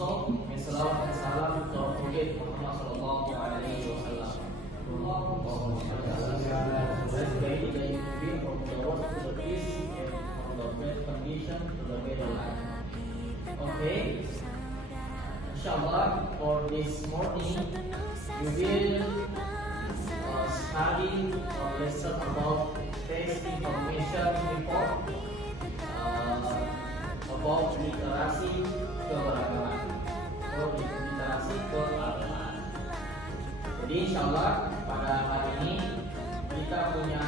Rasul, salawat dan salam untuk Nabi Muhammad sallallahu alaihi wasallam. Let's get the view from the world to the peace and from the bad condition to the better life. Okay, inshallah for this morning we will study or lesson about text information report about literasi keberagaman atau literasi keagamaan. Jadi insyaallah pada hari ini kita punya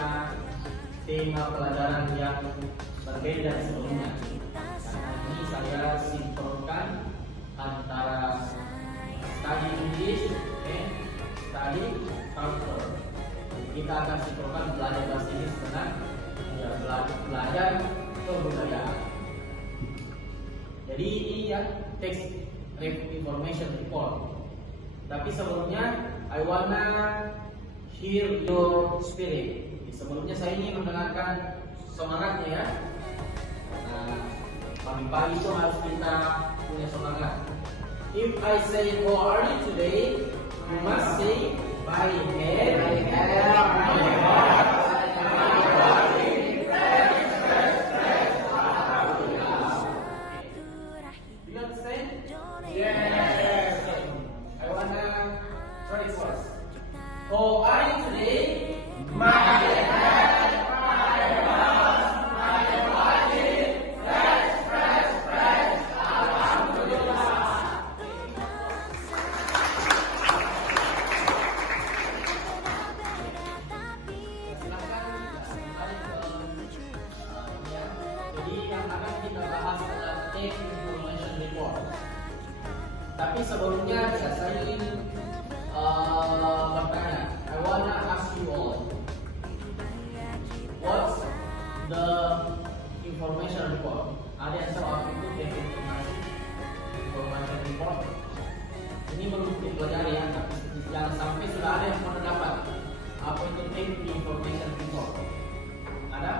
tema pelajaran yang berbeda dari sebelumnya. Karena ini saya sinkronkan antara study English dan study culture. Kita akan sinkronkan belajar bahasa Inggris dengan belajar kebudayaan. Jadi ini ya text information report. Tapi sebelumnya I wanna hear your spirit. Sebelumnya saya ingin mendengarkan semangatnya ya. Nah, pagi-pagi itu harus kita punya semangat. If I say how are you today, you must say by head, by heart. How are you today? My head, my heart, my body, fresh, fresh, fresh. Alhamdulillah. Jadi yang akan kita bahas adalah text information report. Tapi sebelumnya saya ingin bertanya. I wanna ask you all, what's the information report? Ada yang tahu apa itu text information report? Ini belum dipelajari ya, tapi jangan sampai sudah ada yang pernah dapat apa itu text information report. Ada?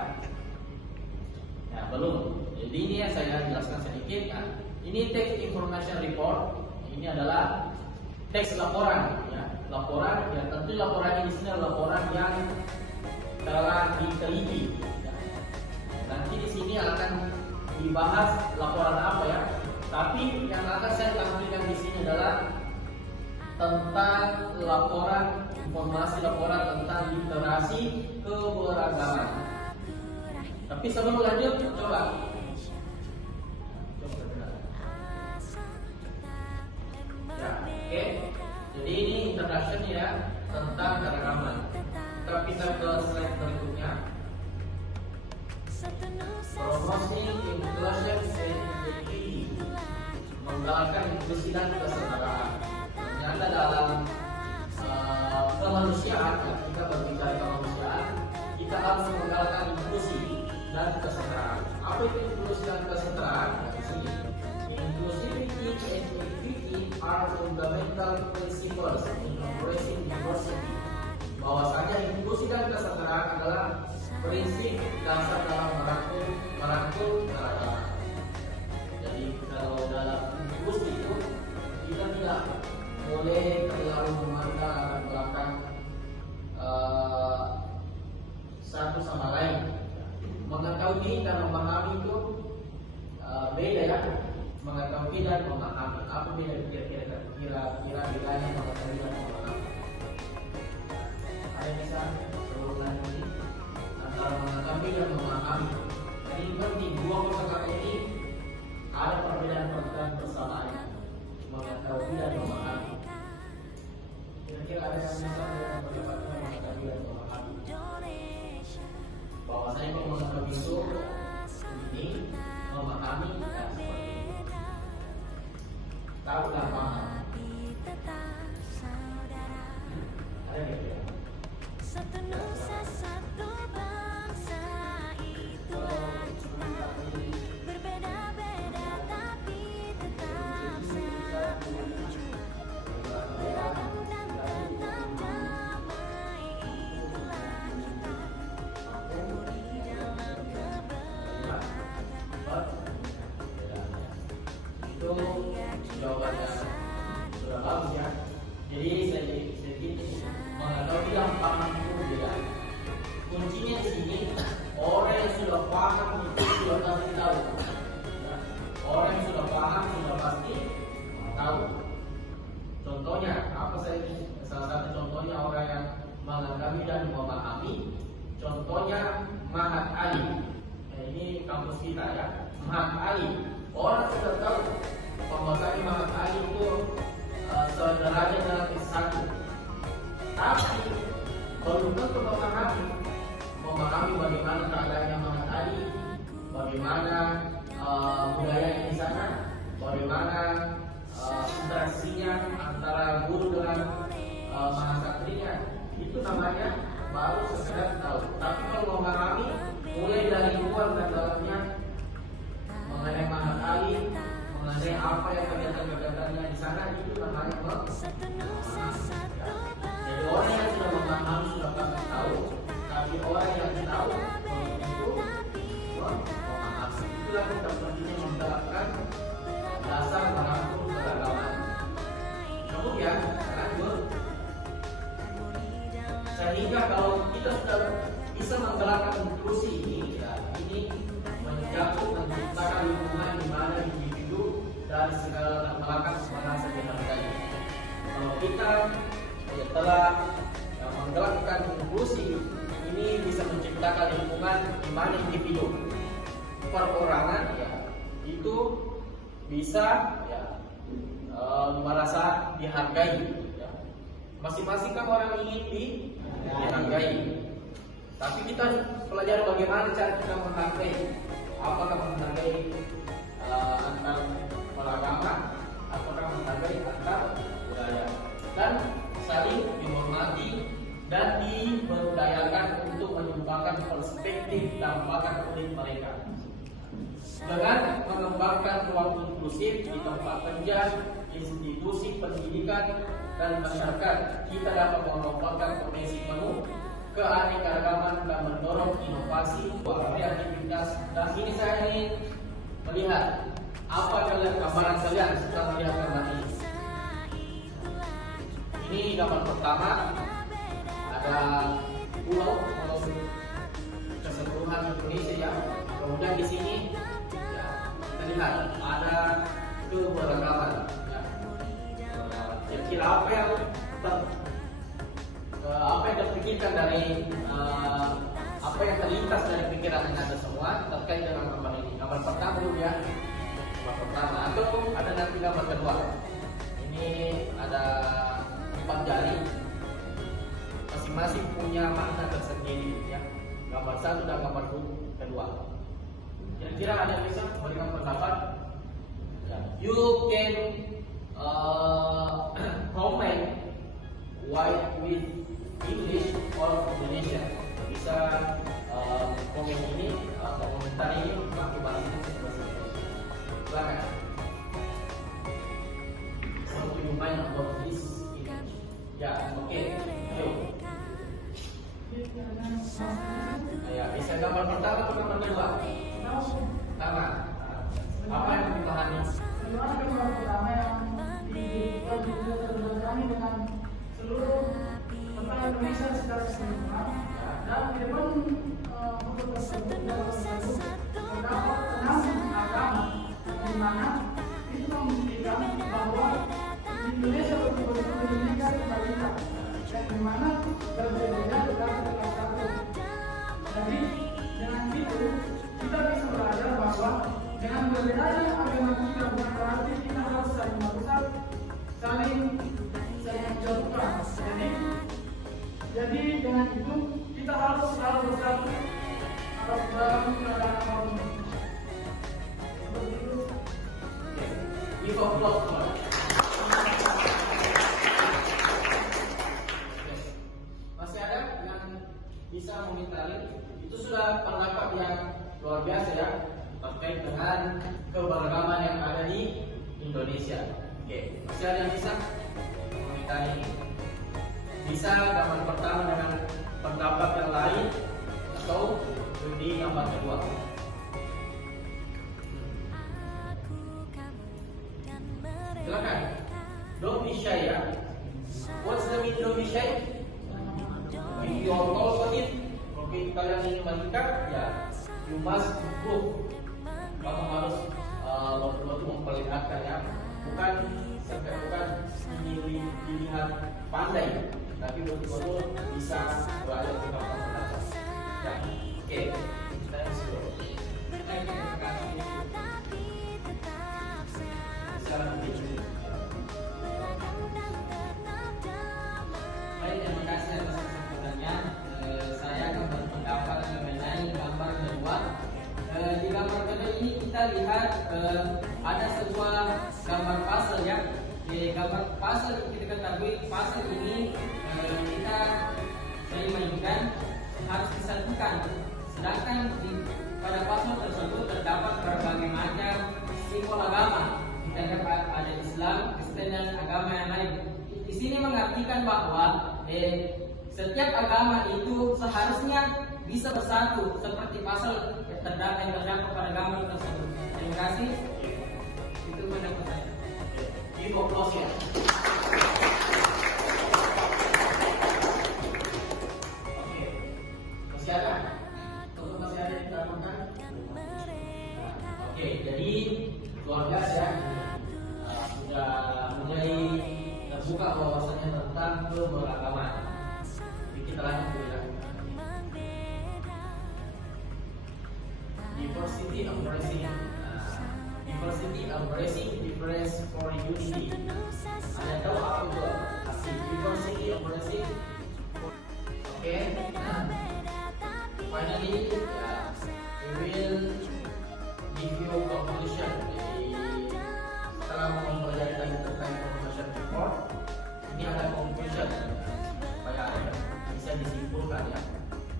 Ya belum. Jadi ini ya saya jelaskan sedikit. Nah, ini text information report. Ini adalah teks laporan, ya. Laporan, ya tentu laporannya di sini adalah laporan yang telah diteliti. Ya. Nanti di sini akan dibahas laporan apa ya. Tapi yang akan saya tampilkan di sini adalah tentang laporan, informasi laporan tentang literasi keberagaman. Tapi sebelum lanjut, coba. Ya, oke. Jadi ini introduction ya tentang keragaman. Kita pindah ke slide berikutnya. Promoting inclusion and equity, menggalakkan inklusi dan kesetaraan. Ternyata dalam kemanusiaan, kita berbicara kemanusiaan, kita harus menggalakkan inklusi dan kesetaraan. Apa itu inklusi dan kesetaraan? Di sini, inclusivity and equity are fundamental principles in embracing diversity. Bahwasanya inklusi dan kesetaraan adalah prinsip dasar dalam merangkul keragaman. Jadi kalau dalam inklusi itu kita tidak boleh terlalu memandang latar belakang satu sama lain. Mengetahui dan memahami itu beda ya. Mengetahui dan memahami. Apa beda kira-kira bedanya mengetahui dan memahami? Ada bisa sebelum lanjut ini antara mengetahui dan memahami. Jadi penting dua kosakata ini ada perbedaan persamaannya. Mengetahui dan memahami. Kira-kira ada yang bisa mendapatkan mengetahui dan memahami. Bahwasanya mengetahui itu ini, memahami dan seperti ini. Tahu dan paham. Ada yang kira? Satu nusa satu bangsa itu kampus kita ya, Mahatma Ali. Orang sudah tahu bahwasanya Mahatma Ali itu sederajat dalam S1. Tapi belum tentu memahami bagaimana keadaannya Mahatma Ali, bagaimana budaya di sana, bagaimana interaksinya antara guru dengan mahasastrinya. Itu namanya baru sekedar tahu. Tapi kalau memahami mulai dari luar dan dalamnya mengenai Mahatma Ali, mengenai apa yang kegiatan-kegiatannya di sana, itu namanya jadi orang yang sudah memahami sudah pasti tahu, tapi orang yang tahu belum tentu memahami. Itulah pentingnya menerapkan dasar merangkul keberagaman. Kemudian lanjut, sehingga kalau kita sudah bisa menggerakkan inklusi ini, ya, ini menciptakan lingkungan di mana individu dari segala latar belakang merasa dihargai. Kalau kita telah menggerakkan inklusi ini bisa menciptakan lingkungan di mana individu perorangan ya itu bisa ya merasa dihargai ya. Masing-masing kan orang ingin dihargai, tapi kita pelajari bagaimana cara kita menghargai. Apakah menghargai antar beragama, apakah menghargai antar budaya, dan saling dihormati dan diberdayakan untuk menyumbangkan perspektif dan bakat unik mereka. Dengan mengembangkan ruang inklusif di tempat kerja, institusi pendidikan, dan masyarakat, kita dapat mengembangkan potensi penuh keanekaragaman dan mendorong inovasi, kreativitas. Dan ini saya ingin melihat apa gambaran kalian setelah melihat gambar ini. Ini gambar pertama, ada pulau keseluruhan Indonesia ya. Kemudian di sini kita lihat ada keberagaman ya. Kira-kira apa yang terpikirkan dari apa yang terlintas dari pikiran Anda semua terkait dengan gambar ini? Gambar pertama dulu ya, gambar pertama, atau ada nanti gambar kedua. Ini ada 4 jari, masing-masing punya makna tersendiri ya. Gambar satu dan gambar kedua. Kira-kira ada yang bisa memberikan pendapat? You can comment white with English or Indonesia. Bisa komen ini atau komentar ini pakai bahasa Indonesia. Silakan. What do you mind about this image? Ya, oke. Ayo. Ya, bisa gambar pertama atau gambar kedua? Pertama. Apa yang dipahami? Bagaimana gambar pertama yang dilakukan dengan seluruh tentang Indonesia secara keseluruhan, dan di depan foto tersebut terdapat 6 agama, di mana itu membuktikan bahwa Indonesia betul-betul diberikan kebaikan, dan di mana berbeda dengan satu. Jadi dengan itu kita bisa belajar bahwa dengan berbedanya agama kita bukan berarti kita harus saling merusak, saling menjauhkan. Jadi dengan itu kita harus selalu bersatu atas dalam keadaan harmoni. Seperti itu. Give applause. Masih ada yang bisa komentari? Itu sudah pendapat yang luar biasa ya terkait dengan keberagaman yang ada di Indonesia. Oke, masih ada yang bisa komentari ini? Bisa gambar pertama dengan pendapat yang lain atau di gambar kedua? Silakan. Don't be shy ya. What's the meaning don't be shy? If you are all on it, kalau kalian ingin menikah, ya you must improve. Kamu harus betul-betul memperlihatkan ya, bukan dilihat pandai, tapi betul-betul bisa berada di tempat. Ya, oke, kita isi dulu. kita lihat ada sebuah gambar puzzle ya. Di gambar puzzle kita ketahui puzzle ini kita sering mainkan harus disatukan. Sedangkan pada puzzle tersebut terdapat berbagai macam simbol agama. Kita dapat ada Islam, Kristen dan agama yang lain. Di sini mengartikan bahwa setiap agama itu seharusnya bisa bersatu seperti puzzle yang terdapat pada gambar tersebut. Terima kasih. Itu pendapat saya. Give applause ya. Oke. Masih ada? Kalau masih ada yang ditambahkan? Oke, jadi luar biasa ya. Sudah mulai terbuka wawasannya tentang keberagaman. Jadi kita lanjut dulu ya. Diversity embracing difference for unity. Anda tahu apa itu arti diversity embracing? Oke. Finally, we will give you conclusion. Jadi setelah mempelajari tadi tentang information report, ini ada conclusion supaya bisa disimpulkan ya.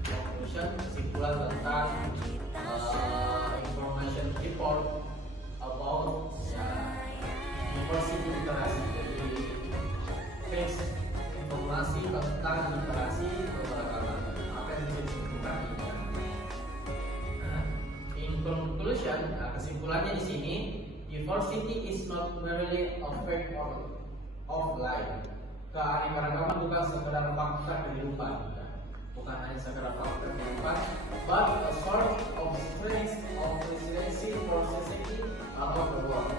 Conclusion, kesimpulan tentang information report about diversity literasi. Jadi teks informasi tentang literasi keberagaman. Apa yang bisa disimpulkan ini ya. In conclusion, kesimpulannya di sini, diversity is not merely a fact of life. Keanekaragaman bukan sekedar fakta kehidupan. Bukan hanya sekedar faktor kehidupan, but a source of strength, of resiliency for society atau world.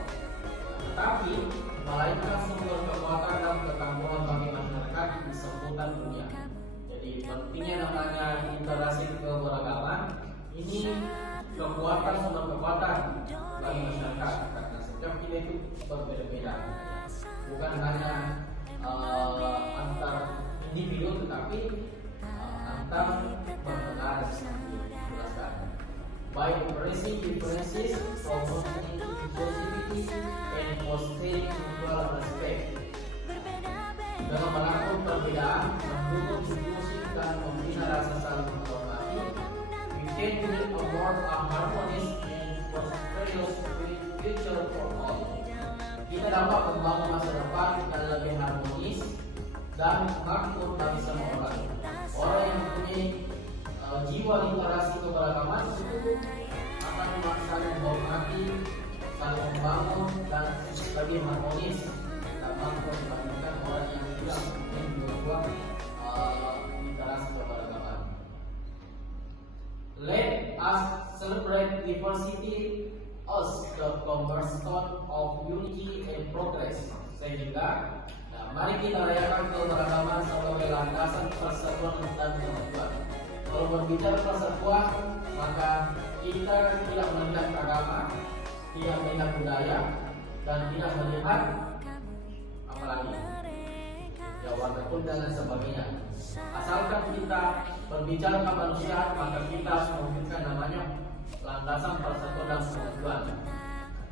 Tetapi melainkan sumber kekuatan dan ketangguhan bagi masyarakat di seputar dunia. Jadi pentingnya namanya literasi keberagaman ini kekuatan sumber kekuatan bagi masyarakat karena setiap kita itu berbeda-beda. Bukan hanya antar individu tetapi antar bernegara dijelaskan. By embracing differences, promoting inclusivity, and fostering mutual respect. Dengan melakukan perbedaan, mendukung inklusi dan membina rasa saling menghormati, we can build a more harmonious and prosperous future for all. Kita dapat membangun masa depan yang lebih harmonis dan makmur bagi semua orang. Orang yang mempunyai jiwa literasi keberagaman itu akan saling menghormati, saling membangun dan lebih harmonis dan makmur dibandingkan orang yang tidak mempunyai jiwa literasi keberagaman. Let us celebrate diversity as the cornerstone of unity and progress. Sehingga mari kita rayakan keberagaman sebagai landasan persatuan dan kemajuan. Kalau berbicara persatuan, maka kita tidak melihat agama, tidak melihat budaya, dan tidak melihat apalagi ya warna kulit dan sebagainya. Asalkan kita berbicara kemanusiaan, maka kita harus memberikan namanya landasan persatuan dan kemajuan.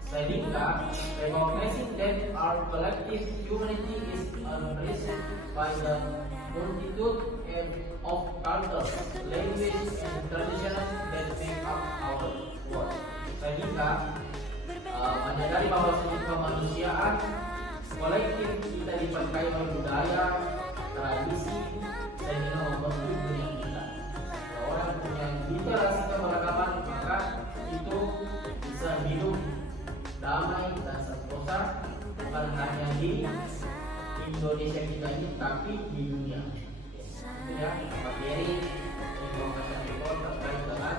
Sehingga recognizing that our collective humanity is enriched by the multitude of cultures, language, and traditions that make up our world. Sehingga menyadari bahwa kemanusiaan kolektif kita dipakai oleh budaya, tradisi, sehingga membentuk dunia kita. Kalau orang punya literasi keberagaman, maka itu bisa hidup damai dan sentosa bukan hanya di Indonesia kita ini, tapi di dunia. Itu ya materi informasi report terkait dengan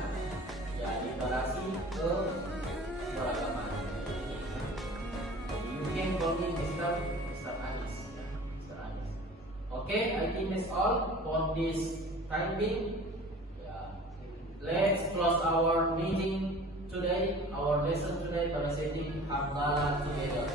ya literasi keberagaman. You can call me Mr. Anis. Ya, Mr. Anis. Okay, I think that's all for this time being. Yeah. Let's close our meeting today, our lesson today by reciting Hamdalah together.